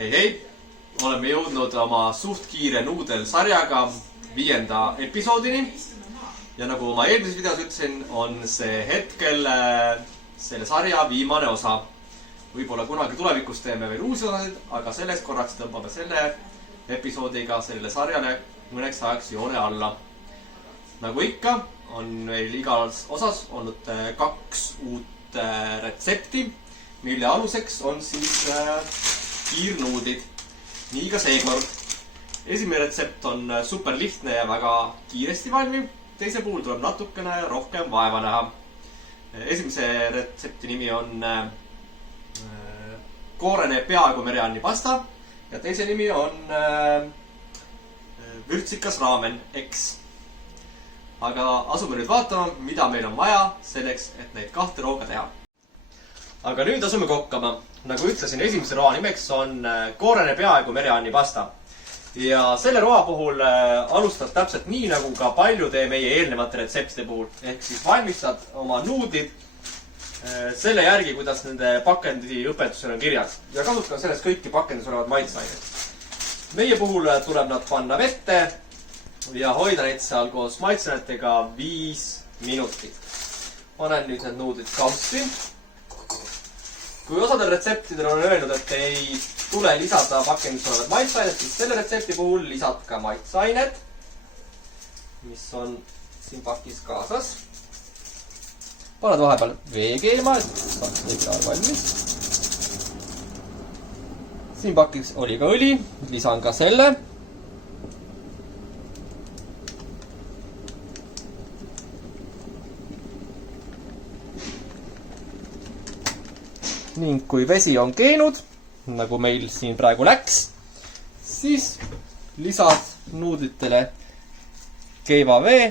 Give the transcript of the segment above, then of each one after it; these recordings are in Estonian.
Hei, oleme jõudnud oma suht kiire nuudelsarjaga 5. episoodini. Ja nagu ma eelmises videos ütlesin, on see hetkel selle sarja viimane osa. Võib-olla kunagi tulevikus teeme veel uusi osasid, aga selles korraks tõmbame selle episoodiga sellele sarjale mõneks ajaks joone alla. Nagu ikka, on meil igas osas olnud 2 uut retsepti, mille aluseks on siis kiirnuudid. Nii ka seekord. Esimene retsept on super lihtne ja väga kiiresti valmiv. Teise puhul tuleb natukene rohkem vaeva näha. Esimese retsepti nimi on koorene peaaegu mereanni pasta ja teise nimi on vürtsikas raamen X. Aga asume nüüd vaatama, mida meil on vaja selleks, et neid 2 rooga teha. Aga nüüd asume kokkama. Nagu ütlesin, esimese roa nimeks on koorene peaaegu mereanni pasta. Ja selle roa puhul alustad täpselt nii, nagu ka paljude meie eelnevate retseptide puhul. Ehk siis valmistad oma nuudid selle järgi, kuidas nende pakendi õpetusel on kirjas. Ja kasutan sellest kõiki pakendis olevad maitseained. Meie puhul tuleb nad panna vette ja hoida neid seal koos maitseainetega 5 minutit. Panen nüüd need nuudid kaussi. Kui osadel retseptidel on öelnud, et ei tule lisada pakendis olevad maitseained, siis selle retsepti puhul lisad ka maitseained, mis on siin pakis kaasas. Paned vahepeal vee keema, et saaks ikka valmis. Siin pakis oli ka õli, lisan ka selle. Ning kui vesi on keenud, nagu meil siin praegu läks, siis lisad nuudlitele keeva vee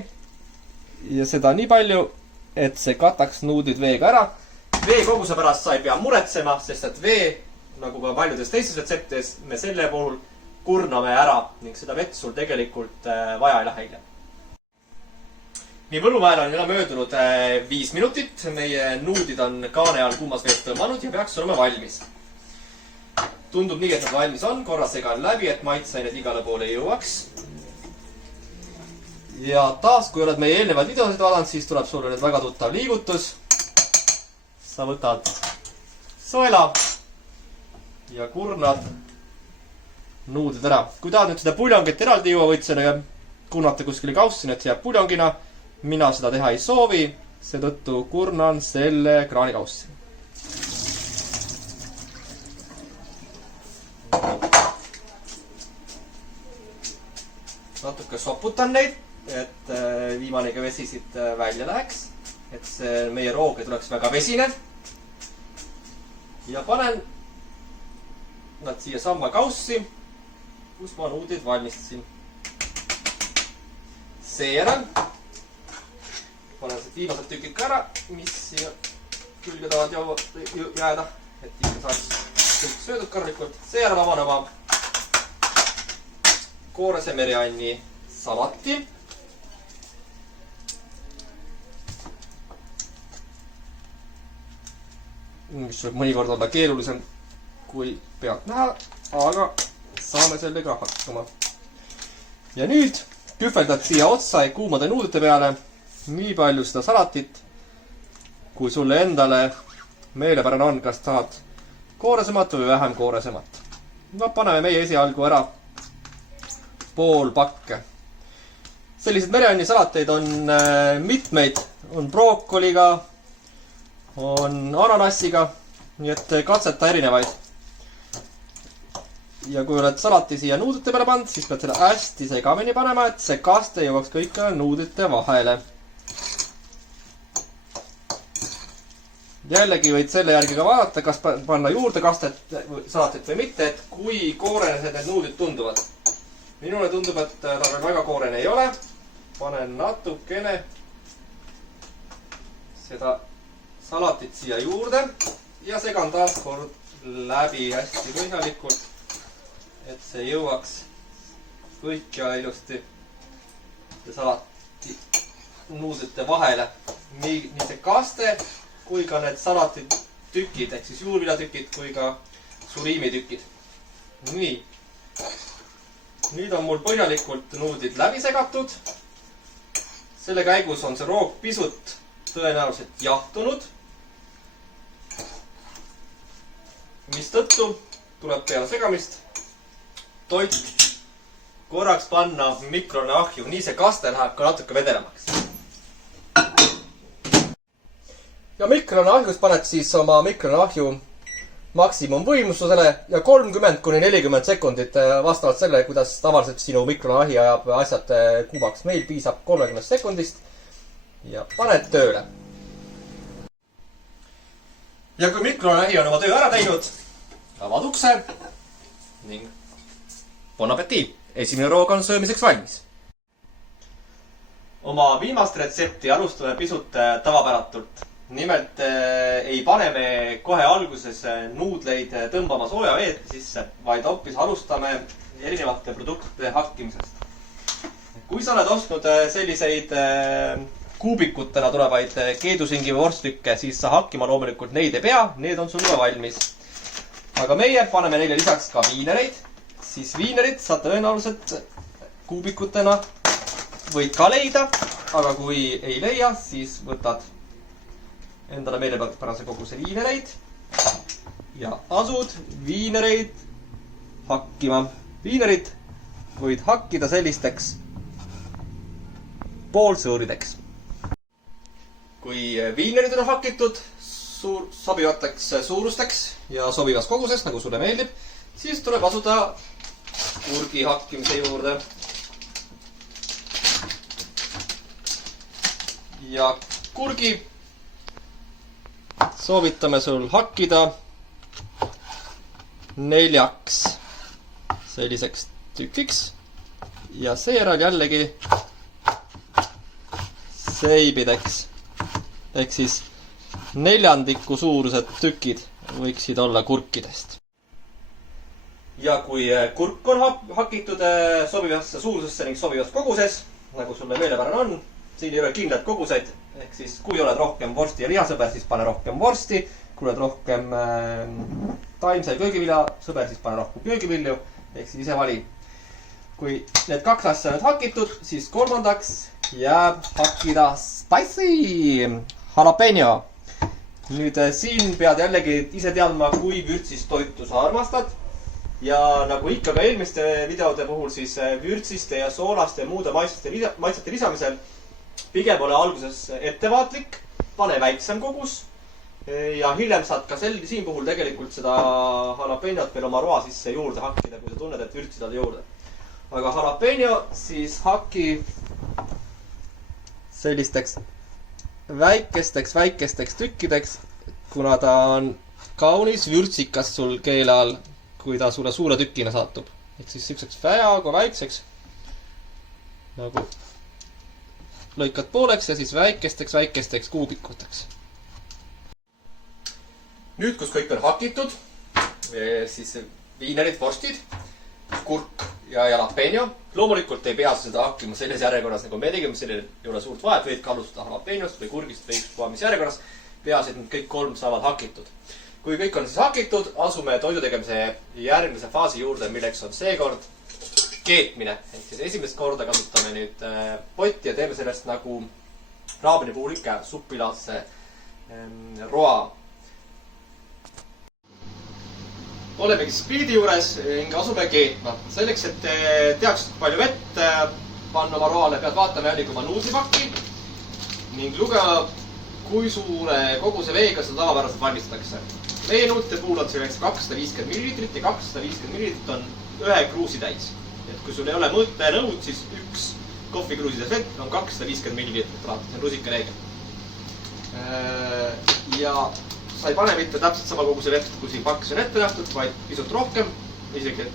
ja seda nii palju, et see kataks nuudlid veega ära. Vee koguse pärast sa ei pea muretsema, sest et vee, nagu ka paljudes teistes retseptides, me selle puhul kurname ära ning seda vett sul tegelikult vaja ei lähe hiljem. Nii võlumäel on üle möödunud 5 minutit. Meie nuudid on kaane all kuumas veest tõmmanud ja peaks olema valmis. Tundub nii, et nad valmis on. Korra segan läbi, et maitseained igale poole jõuaks. Ja taas, kui oled meie eelnevad videosid vaadanud, siis tuleb sulle nüüd väga tuttav liigutus. Sa võtad sõela ja kurnad nuudid ära. Kui tahad nüüd seda puljongit eraldi juua, võid selle kurnata kuskile kaussi, et see jääb puljongina. Mina seda teha ei soovi, seetõttu kurnan selle kraanikaussi. Natuke soputan neid, et viimanegi vesi siit välja läheks. Et see meie roog ei tuleks väga vesine. Ja panen nad siia samma kaussi, kus ma nuudid valmistasin. Seejärel panen siit viimased tükid ka ära, mis siia külge tahavad jääda, et ikka saaks kõik söödud korralikult. Seejärel avan oma koorese mereanni salati. Mis võib mõnikord olla keerulisem kui pealt näha, aga saame sellega hakkama. Ja nüüd kühveldad siia otsa kuumade nuudlite peale nii palju seda salatit, kui sulle endale meelepärane on, kas tahad kooresemat või vähem kooresemat. No paneme meie esialgu ära pool pakke. Sellised mereanni salateid on mitmeid. On brookoliga, on ananassiga, nii et katseta erinevaid. Ja kui oled salati siia nuudlite peale pannud, siis pead seda hästi segamini panema, et see kaste jõuaks kõik nuudlite vahele. Jällegi võid selle järgi ka vaadata, kas panna juurde kastet salatit või mitte, et kui koorenesed need nuudlid tunduvad. Minule tundub, et ta veel väga koorene ei ole. Panen natukene seda salatit siia juurde ja segan taas kord läbi hästi põhjalikult, et see jõuaks kõikjale ilusti salati nuudlite vahele. Nii see kaste kui ka need salatitükid, ehk siis juurviljatükid kui ka suriimitükid. nii. Nüüd on mul põhjalikult nuudlid läbi segatud. Selle käigus on see roog pisut tõenäoliselt jahtunud. Mistõttu tuleb peale segamist toit korraks panna mikrolaineahju. Nii see kaste läheb ka natuke vedelemaks. Ja mikrolaineahjus paned siis oma mikrolaineahju maksimumvõimsusele ja 30–40 sekundit vastavalt sellele, kuidas tavaliselt sinu mikrolaineahi ajab asjad kuumaks. Meil piisab 30 sekundist ja paned tööle. Ja kui mikrolaineahi on oma töö ära teinud, avad ukse ning bon appétit! Esimene roog on söömiseks valmis. Oma viimast retsepti alustame pisut tavapäratult. Nimelt ei pane me kohe alguses nuudleid tõmbama sooja veed sisse, vaid hoopis alustame erinevate produktide hakkimisest. Kui sa oled ostnud selliseid kuubikutena tulevaid keedusingi või vorstükke, siis sa hakkima loomulikult neid ei pea, need on sul juba valmis. Aga meie paneme neile lisaks ka viinereid, siis viinerid sa tõenäoliselt kuubikutena võid ka leida, aga kui ei leia, siis võtad endale meelepärase koguse viinereid ja asud viinereid hakkima. Viinerid võid hakkida sellisteks poolsõõrideks. Kui viinerid on hakitud sobivateks suurusteks ja sobivas koguses, nagu sulle meeldib, siis tuleb asuda kurgi hakkimise juurde. Ja kurgi soovitame sul hakkida 4 selliseks tükiks ja seejärel jällegi seibideks. Ehk siis 1/4 suurused tükid võiksid olla kurkidest. Ja kui kurk on hakitud sobivasse suurusesse ning sobivas koguses, nagu sulle meelepärane on, siin ei ole kindlad kogused. Ehk siis kui oled rohkem vorsti ja lihasõber, siis pane rohkem vorsti. Kui oled rohkem taimse ja köögivilja sõber, siis pane rohkem köögivilju. Ehk siis ise vali. Kui need 2 asja on hakitud, siis kolmandaks jääb hakkida spicy jalapeno. Nüüd siin pead jällegi ise teadma, kui vürtsist toitu sa armastad. Ja nagu ikka ka eelmiste videode puhul, siis vürtsiste ja soolaste ja muude maitsete lisamisel pigem ole alguses ettevaatlik, pane väiksem kogus ja hiljem saad ka siin puhul tegelikult seda jalapeniot veel oma roa sisse juurde hakkida, kui sa tunned, et vürtsi talle juurde. Aga jalapeno siis haki sellisteks väikesteks tükkideks, kuna ta on kaunis vürtsikas sul keele all, kui ta sulle suure tükina saatub. Ehk siis selliseks väga väikseks nagu lõikad pooleks ja siis väikesteks kuubikuteks. Nüüd, kus kõik on hakitud, siis viinerid, vorstid, kurk ja jalapeno. Loomulikult ei pea seda hakkima selles järjekorras, nagu me tegime, selle ei ole suurt vahet, võid ka alustada jalapenost või kurgist või ükspuha mis järjekorras. Peaasi, et need kõik 3 saavad hakitud. Kui kõik on siis hakitud, asume toidu tegemise järgmise faasi juurde, milleks on seekord keetmine. Ehk siis esimest korda kasutame nüüd potti ja teeme sellest nagu raameni puhul ikka suppilaadse roa. Olemegi siis pliidi juures ning asume keetma. Selleks, et teaks palju vett panna oma roale, pead vaatama jällegi oma nuudlipakki ning lugema, kui suure koguse veega seda tavapäraselt valmistatakse. Meie nuudlite puhul on selleks 250 ml ja 250 ml on 1 kruusi täis. Et kui sul ei ole mõõtenõud, siis 1 kohvikruusides vett on 250 ml. See on rusikareegel. Ja sa ei pane mitte täpselt sama koguse vett, kui siin pakis on ette nähtud, vaid pisut rohkem, isegi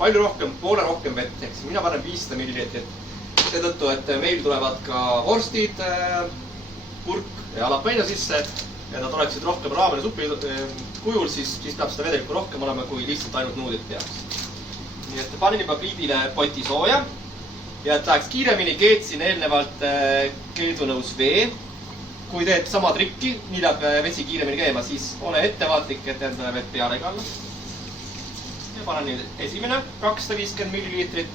palju rohkem, poole rohkem vett. Ehk siis mina panen 500 ml. Seetõttu, et meil tulevad ka vorstid, kurk ja jalapeno sisse ja nad oleksid rohkem raameni supi kujul, siis peab seda vedelikku rohkem olema, kui lihtsalt ainult nuudlit tehakse. Nii et panin juba pliidile poti sooja ja et läheks kiiremini, keetsin eelnevalt keedunõus vee. Kui teed sama trikki, nii läheb vesi kiiremini käima, siis ole ettevaatlik, et endale vett peale ei kalla. ja panen nüüd esimene 250 milliliitrit.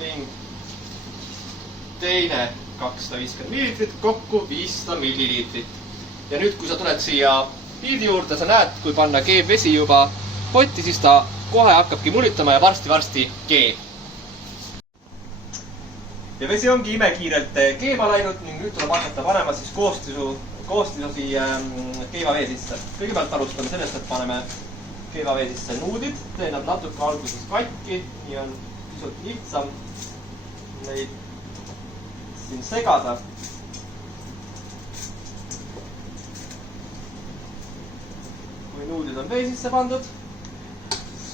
Ning teine 250 milliliitrit, kokku 500 milliliitrit. Ja nüüd, kui sa tuled siia pildi juurde, sa näed, kui panna keevvesi juba potti, siis ta kohe hakkabki mulitama ja varsti keeb. Ja vesi ongi imekiirelt keema läinud ning nüüd tuleb hakata panema siis koostisosi keevavee sisse. Kõigepealt alustame sellest, et paneme keevavee sisse nuudid. Teen nad natuke alguses katki, nii on pisut lihtsam neid siin segada. Kui nuudid on vee sisse pandud,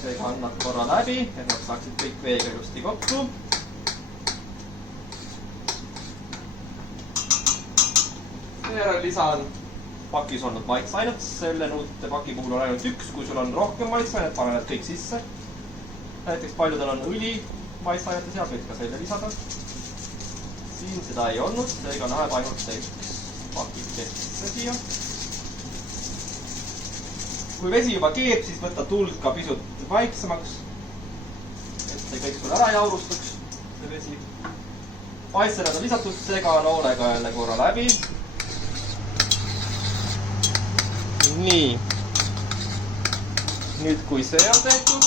segan nad korra läbi, et nad saaksid kõik veega ilusti kokku. Seejärel lisan pakis olnud maitsainet. Selle nuudide paki puhul on ainult üks. Kui sul on rohkem maitsainet, pane need kõik sisse. Näiteks paljudel on õli maitsainete seas, võid ka selle lisada. Siin seda ei olnud, seega läheb ainult see üks pakike sisse siia. Kui vesi juba keeb, siis võtta tuld ka pisut vaiksemaks, et see kõik sul ära jaurustuks, see vesi. Maitsained on lisatud, segan hoolega jälle korra läbi. Nii. Nüüd, kui see on tehtud,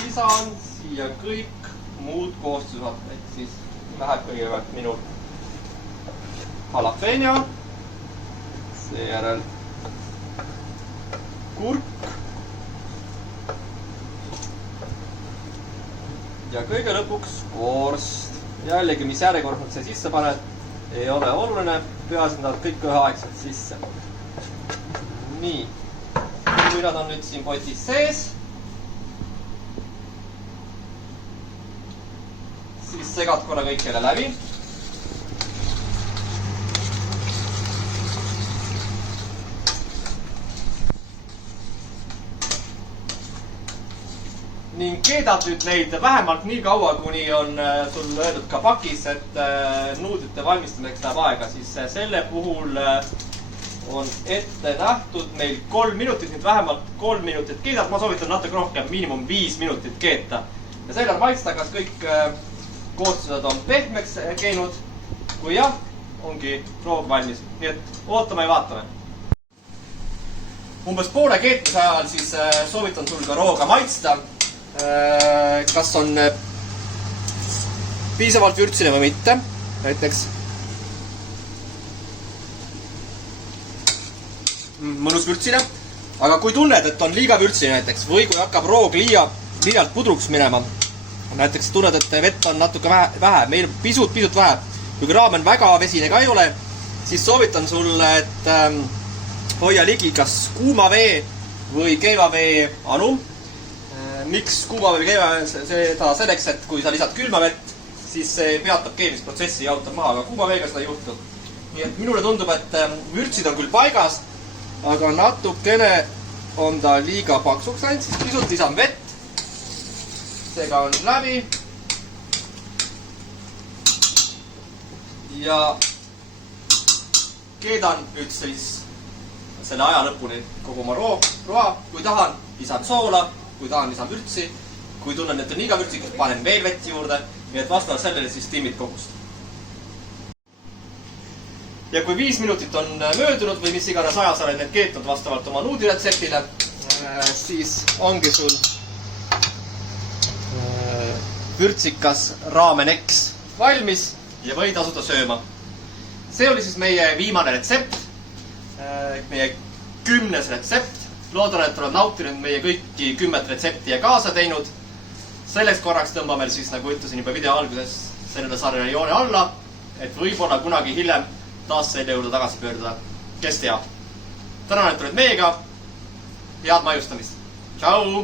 lisan siia kõik muud koostised, et siis läheb kõigepealt minu jalapeno, seejärel kurk ja kõige lõpuks vorst. Jällegi, mis järjekordselt see sisse paned, ei ole oluline, peaasi nad kõik üheaegselt sisse. Nii, kui nad on nüüd siin potis sees, siis segad korra kõik jälle läbi. Ning keedad nüüd neid vähemalt nii kaua, kuni on sul öeldud ka pakis, et nuudite valmistamiseks läheb aega, siis selle puhul on ette nähtud meil 3 minutit, nüüd vähemalt 3 minutit keedad. Ma soovitan natuke rohkem, miinimum 5 minutit keeta. Ja seejärel maitsta, kas kõik koostised on pehmeks keinud. Kui jah, ongi roog valmis. Nii et ootame ja vaatame. Umbes poole keetmise ajal siis soovitan sul ka rooga maitsta. Kas on piisavalt vürtsine või mitte. Näiteks mõnus vürtsine, aga kui tunned, et on liiga vürtsine näiteks või kui hakkab roog liialt pudruks minema, näiteks tunned, et vett on natuke vähe, meil pisut vähe, kui raamen väga vesine ka ei ole, siis soovitan sulle, et hoia ligi kas kuuma vee või keevavee anum. Miks kuuma vee või keevavee? Seda selleks, et kui sa lisad külma vett, siis see peatab keemisprotsessi ja jahutab maha, aga kuuma veega seda ei juhtu. Nii et minule tundub, et vürtsid on küll paigas, aga natukene on ta liiga paksuks läinud, siis pisut lisan vett. Segan läbi. Ja keedan nüüd siis selle aja lõpuni kogu oma roa. Kui tahan, lisan soola. Kui tahan, lisan vürtsi. Kui tunnen, et on liiga vürtsikas, panen veel vett juurde. Nii et vastavalt sellele siis timmid kogust. Ja kui 5 minutit on möödunud või mis iganes aja sa oled need keetnud vastavalt oma nuudiretseptile, siis ongi sul vürtsikas Ramen X valmis ja võid asuda sööma. See oli siis meie viimane retsept, meie 10. retsept. Loodan, et oled nautinud meie kõiki 10 retsepti ja kaasa teinud. Selleks korraks tõmbame siis, nagu ütlesin juba video alguses, sellele sarjale joone alla, et võib-olla kunagi hiljem taas selle juurde tagasi pöörduda. Kes teab? Tänan, et oled meiega. Head maiustamist. Tšau!